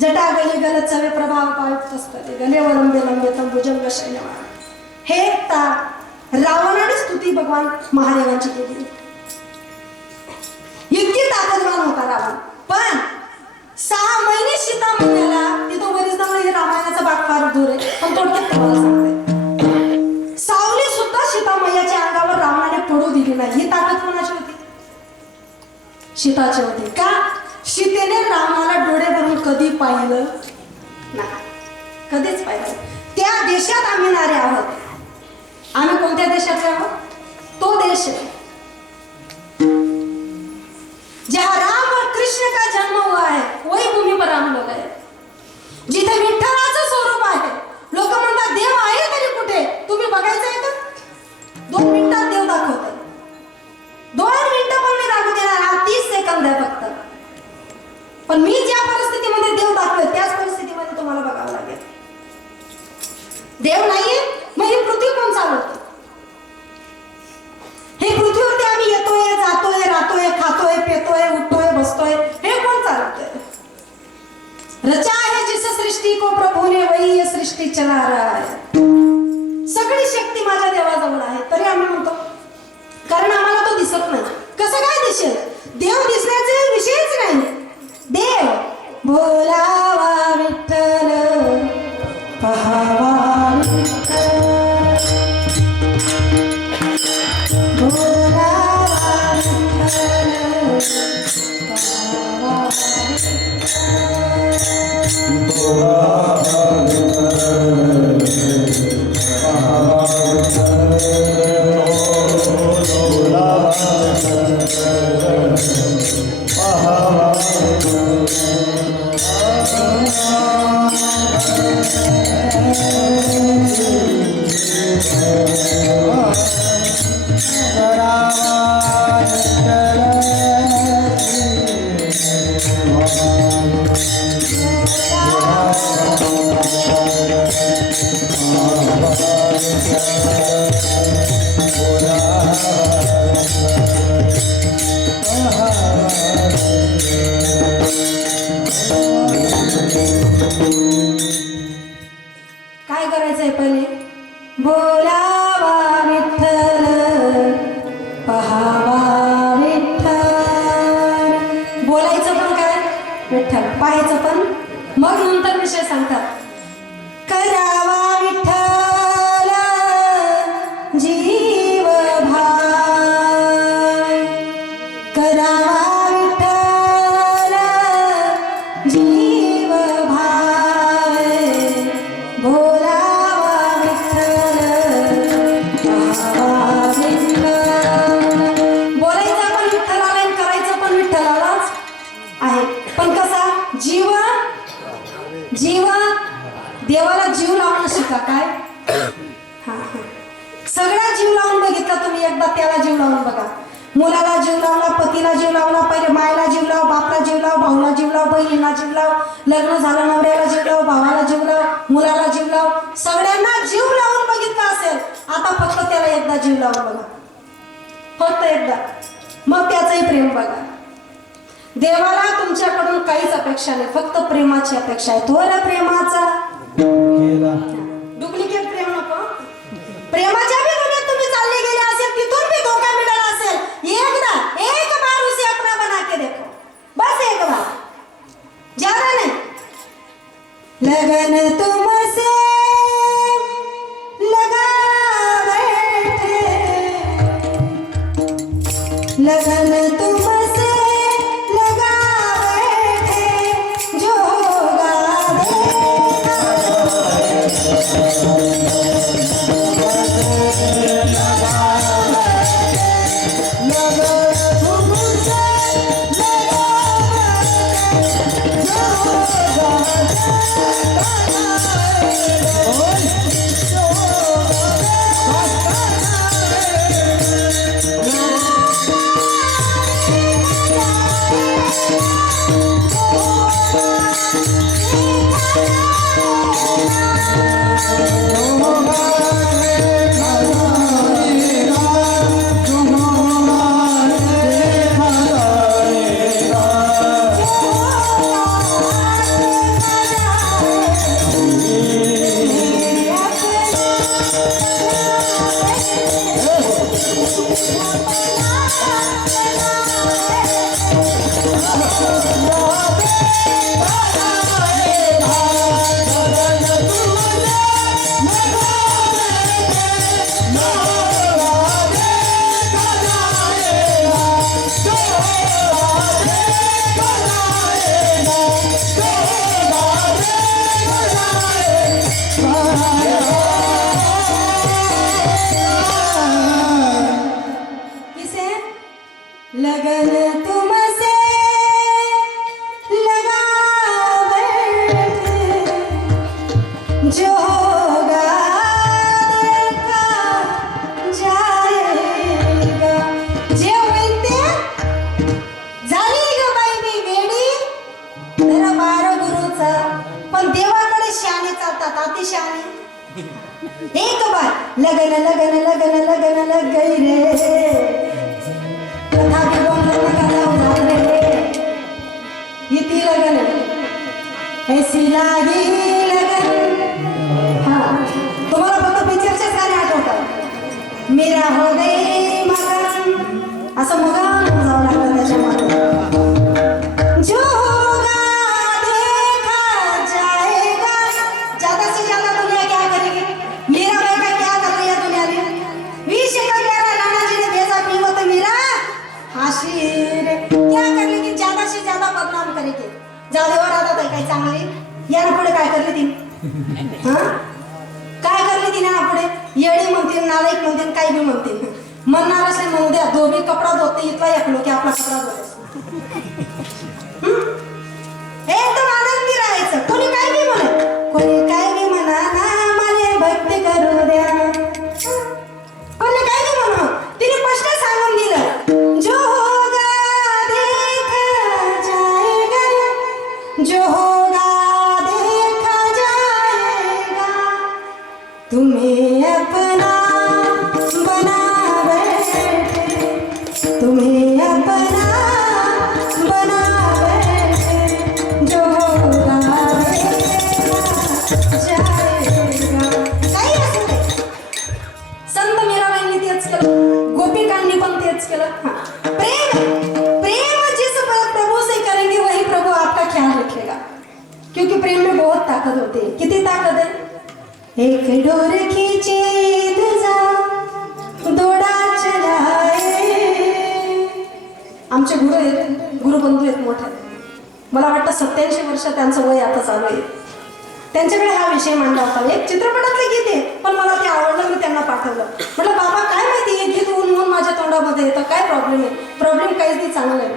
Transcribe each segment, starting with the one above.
जटा गली गल चवे प्रभाव पायुक्त असतात गले वरंबे लंबे तंबुजंग शैनवा हे ता रावणाने स्तुती भगवान महादेवांची केली. इतकी ताकदवान होता रावण. पण सहा महिने सीता महिन्याला तिथं बरीच जण हे रामायणाचा भाग फार दूर आहे. पण थोडक्यात तुम्हाला सांगते सावली सुद्धा सीता मैयाच्या अंगावर रावणाने पडू दिली नाही. ही ताकद कोणाची होती? सीताची होती. का? सीतेने रामाला डोळे भरून कधी पाहिलं? नाही. कधीच पाहिलं. त्या देशात आम्ही नारे आहोत. आम्ही कोणत्या देशाचे आहोत? तो देश आहे. जहाँ राम और कृष्ण का जन्म हुआ है वही भूमी पर राम लोग आहे. जिथे विठ्ठलाचं स्वरूप आहे. लोक म्हणतात देव आहे तरी कुठे? तुम्ही बघायचं आहे का? दोन मिनिटात देव दाखवत दोन मिनिटं पण मी दाखवू देणार हा तीस सेकंद आहे फक्त. पण मी ज्या परिस्थितीमध्ये देव दाखवतोय त्याच परिस्थितीमध्ये तुम्हाला बघावं लागेल. देव नाहीये मग ही पृथ्वी कोण चालवतो? हे पृथ्वीवरती आम्ही येतोय जातोय राहतोय खातोय पेतोय उठतोय बसतोय हे कोण चालवतोय रचा आहे जिस सृष्टी को प्रभू ने वही सृष्टी चला सगळी शक्ती माझ्या देवाजवळ आहे तरी आम्ही म्हणतो कारण आम्हाला तो दिसत नाही. कसं काय दिसेल? देव दिसण्याचे Bula. Oh, बोलायचं पण काय? विठ्ठल पाहायचं पण? मग नंतर विषय सांगतात. देवाला जीव लावणं शिका काय? हा, हा. सगळा जीव लावून बघितला तुम्ही एकदा त्याला जीव लावून बघा. मुलाला जीव लावला पतीला जीव लावला पहिले मायला जीव लाव बापला जीव लाव भाऊला जीव लाव बहिणीला जीव लाव लग्न झालं नवऱ्याला जीव लाव भावाला जीव लाव मुलाला जीव लाव. सगळ्यांना जीव लावून बघितला असेल. आता फक्त त्याला एकदा जीव लावून बघा. फक्त एकदा. मग त्याचंही प्रेम बघा. देवाला तुमच्याकडून काहीच अपेक्षा नाही फक्त प्रेमाची अपेक्षा आहे. थोर प्रेमाचा. डुप्लिकेट प्रेम नको. प्रेमाच्या भी दुनियेत तुम्ही चालले गेले असेल तिथून भी धोका मिळाला असेल. एकदा एक बार उसे अपना बना के देखो. बस एक बार. ज्यादा नहीं. लगन तुमसे लगा बैठे. लगन लगन लगन लगन लग गई रे. तथापि बोलणं नका जाऊ जाऊ रे. इति लगन. ऐसी लागी लगन. हा. तुम्हाला फक्त पिक्चरचेच गाणे आठवतात. मेरा हो गई मगन. असं मगन. त्यांचं वय आता चालू आहे. त्यांच्याकडे हा विषय मांडला होता. एक चित्रपटातलं गीत आहे पण मला ते आवडलं मी त्यांना पाठवलं. म्हटलं बाबा काय माहिती हे गीत ऊन ऊन माझ्या तोंडामध्ये येतं. काय प्रॉब्लेम आहे? प्रॉब्लेम काहीच नाही चांगलं आहे.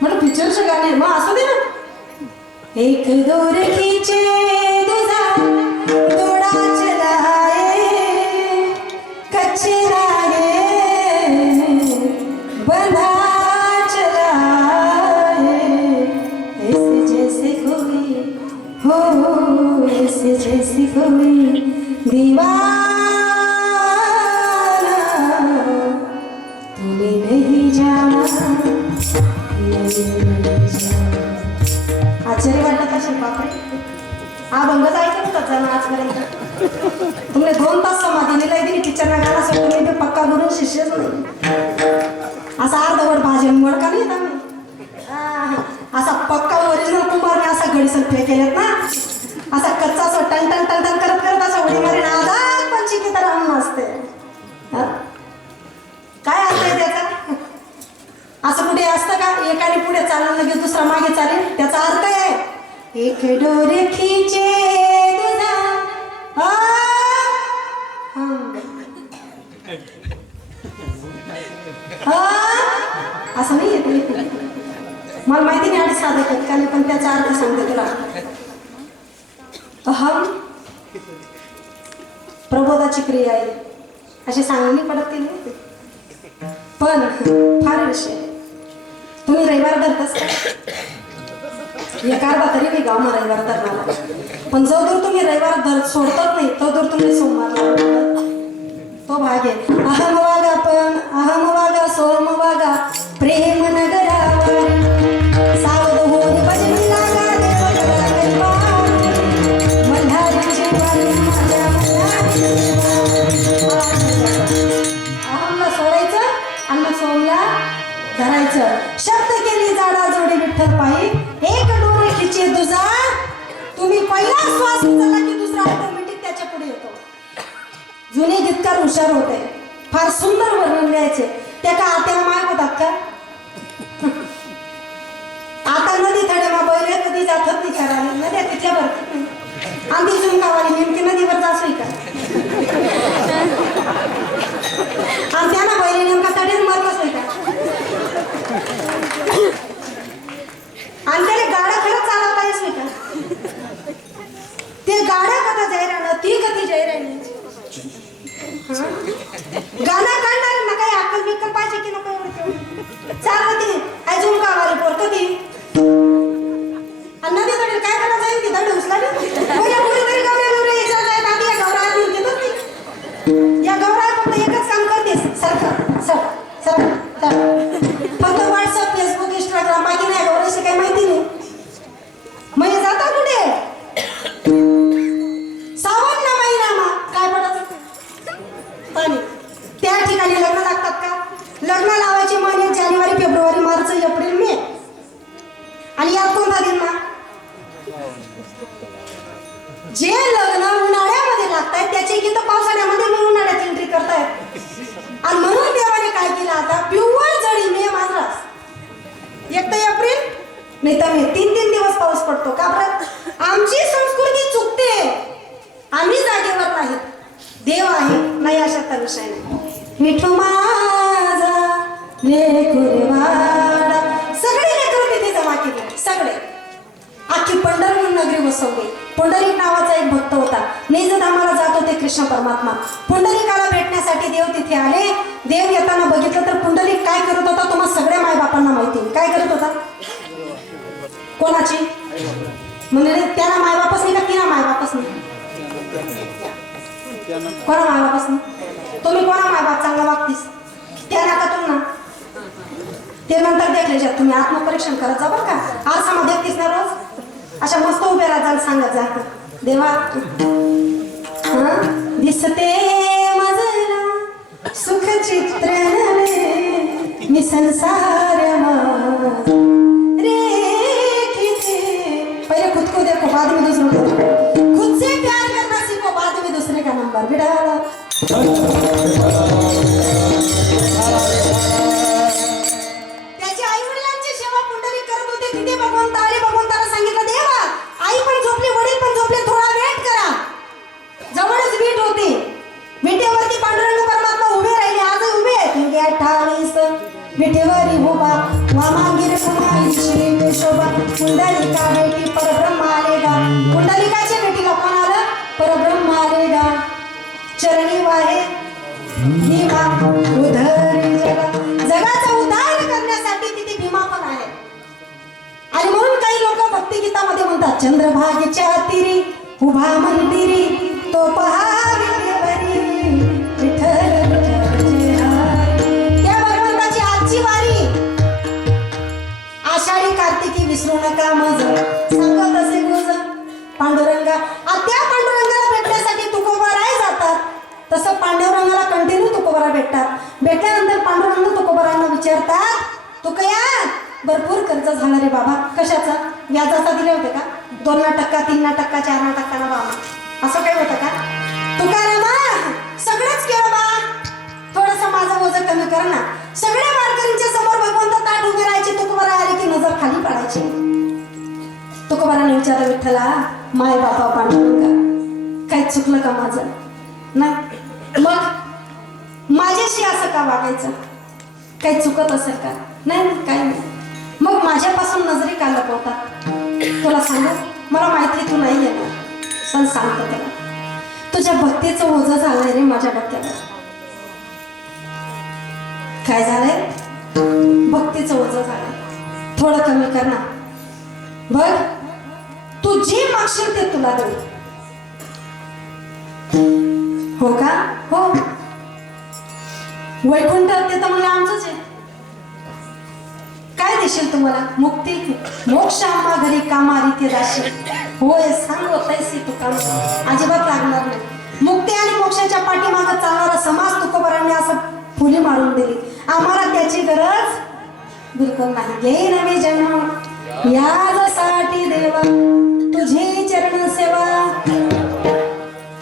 म्हटलं पिक्चरचं गाणे मग असू दे ना. एक दोर खींचे तुझा हा भंग जायचं जण आजपर्यंत. तुमने दोन तास समाधी दिलाय दिली पिक्चरना गाणं सोडून मी ते पक्का गुरु शिष्यच नाही. असा अर्धवट भाजन वडका नाही येत आहा. असा पक्का ओरिजिनल कुंभारने असा गडीसन प्ले केलेत ना? असा कच्चा असं टन टन टन टन करत करत असा उडी मारीन आधार पंचिकी तर राहून असते? काय अर्थ आहे त्याचा? असं कुठे असतं का? एकाने पुढे चाललं लगेच दुसरा मागे चालेल? त्याचा अर्थ आहे. एक डोरखीचे खिचे असं नाही येत मला माहिती नाही आणि साधं करत का नाही पण त्याचा अर्थ सांगते तुला. अहम. प्रबोधाची क्रिया आहे. अशी सांगणी पडत केली पण फार विषय आहे. तुम्ही रविवार धरताच का? एखादा तरी मी गाव रविवार धरणार पण जो दूर तुम्ही रविवार धर सोडतात नाही तो दूर तुम्ही सोमवार तो भाग आहे. अहम वागा पण अहम वागा सोम वागा प्रेम नगरावर. सोडायचं धरायचं. शब्द केली जाडा जोडी विठ्ठल पायी. एक डोरे दुजा. तुम्ही पहिला श्वास उचलला की दुसरा ऑटोमॅटिक त्याच्या पुढे येतो. जुने गीतकार हुशार होते. फार सुंदर वर्णन द्यायचे त्या का आत्याला माय होतात का? आता नदी थडे मा बैल कधी जात होती विचारायला नद्या तिच्यावर भरतात आधी झुमकावाली नेमकी नदीवर जासोय का? आणि त्यांना बैल नेमका तडेच मारलाच होय का? आणि त्याला गाडा खरंच नाहीत देव आहे नाही अशाचा विषय नाही विठू माझा लेकुरवाडा सगळे लेकर तिथे जमा केले. सगळे. आखी पंढरपूर नगरी बसवली. पुंडरी नावाचा एक भक्त होता. निजधामाला जात होते कृष्ण परमात्मा. पुंडलिकाला भेटण्यासाठी देव तिथे आले. देव येताना बघितलं तर पुंडलिक काय करत होता तुम्हाला सगळ्या मायबापांना माहिती काय करत होता? कोणाची? म्हणजे त्याला मायबापच नाही का तिला मायबापच नाही? कोणा मायबापच नाही तुम्ही कोणा मायबाप चांगला वागतीस? त्या नाका ना. ते नंतर देखले जात तुम्ही आत्मपरीक्षण करत जा बरं का. आरसामध्ये देखतीस ना रोज? अशा मस्त उभे राहा सांगत जा. देवा दिसते मजला सुख चित्र नवे मी संसार रे पहिले खुद देखो बाद में दूसरों को डालो त्याची भक्तिगीतामध्ये चंद्रभागेच्या तीरी उभा मंदिरी तो पहा विटेवरी, विठ्ठल जय हरी. त्या भगवंताची आजची वारी. आषाढी कार्तिकी विसरू नका मज सांगत असे गुज पांडुरंगा आ त्या पांडुरंगाला भेटण्यासाठी तुकोबाराय जातात. तसं पांडुरंगाला कंटिन्यू तुकोबारा भेटतात. भेटल्यानंतर पांडुरंग तुकोबारांना विचारतात तुकया भरपूर खर्च झाला रे बाबा कशाचा? व्याजाचा दिले होते का? दोन ना टक्का तीन ना टक्का चार ना टक्का ना बाबा असं काय होतं का? तुकारामा सगळंच केलं बा. थोडस माझं वजन कमी कर ना. सगळ्या वारकरींच्या समोर भगवंत ताट उभे राहायचे तुकोबारा आले की नजर खाली पडायची. तुकोबाराने विचारलं विठ्ठला माय बापा पांडुरंगा काही चुकलं का माझं? ना? मग? माझ्याशी असं का वागायचं? काही चुकत असेल का? नाही काय काही नाही. मग माझ्यापासून नजरे का लपवतात तुला सांगू मला माहिती तू नाही येणार. पण सांगतो त्याला. तुझ्या भक्तीचं ओझं झालंय रे माझ्या डोक्यावर काय झालंय? भक्तीचं ओझं झालंय. थोडं कमी कर ना. बघ तू जे मागशील ते तुला देऊ. हो का? हो. वैकुंठ ते तर मला आमचंच आहे. काय देशील तुम्हाला? मुक्ती मोक्ष आम्हा घरी कामारी रीती राशी. होय सांग हो तैसी तू काम. अजिबात लागणार नाही. मुक्ती आणि मोक्षाच्या पाठीमागं चालणारा समाज तुकोबरांनी असं फुली मारून दिली. आम्हाला त्याची गरज बिलकुल नाही. ये नवे जन्म. यासाठी देवा तुझी चरण सेवा.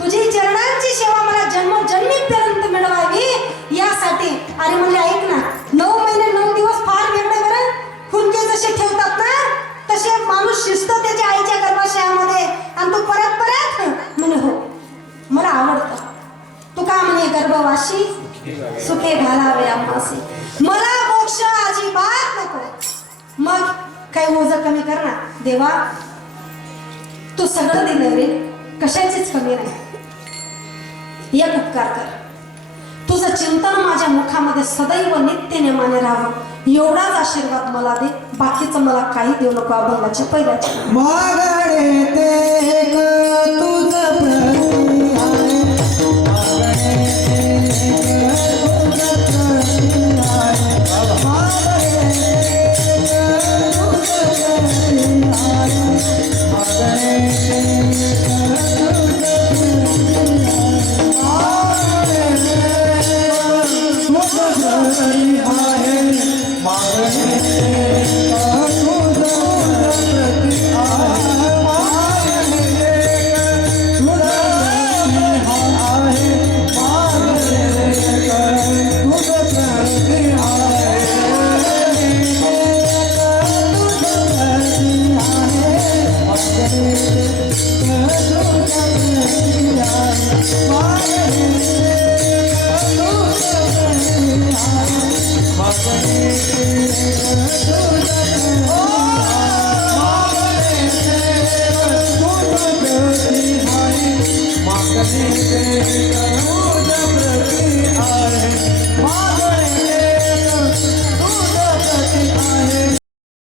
तुझी चरणांची सेवा मला जन्म जन्मीपर्यंत मिळवावी. यासाठी अरे म्हणजे ऐक तसे माणूस शिस्त त्याच्या आईच्या गर्भाशयामध्ये आणि तू परत परत म्हणे हो मला आवडतं. तू का म्हणे गर्भवाशी सुखे घालावे आम्हासी मला मोक्ष अजिबात नको. मग काही ओझ कमी कर ना देवा. तू सगळं दिलं रे. कशाचीच कमी नाही. एक उपकार कर. तुझं चिंतन माझ्या मुखामध्ये सदैव नित्य नेमाने राहावं. एवढाच आशीर्वाद मला दे. बाकीचं मला काही देऊ नको अभंगाच्या पहिल्याच्या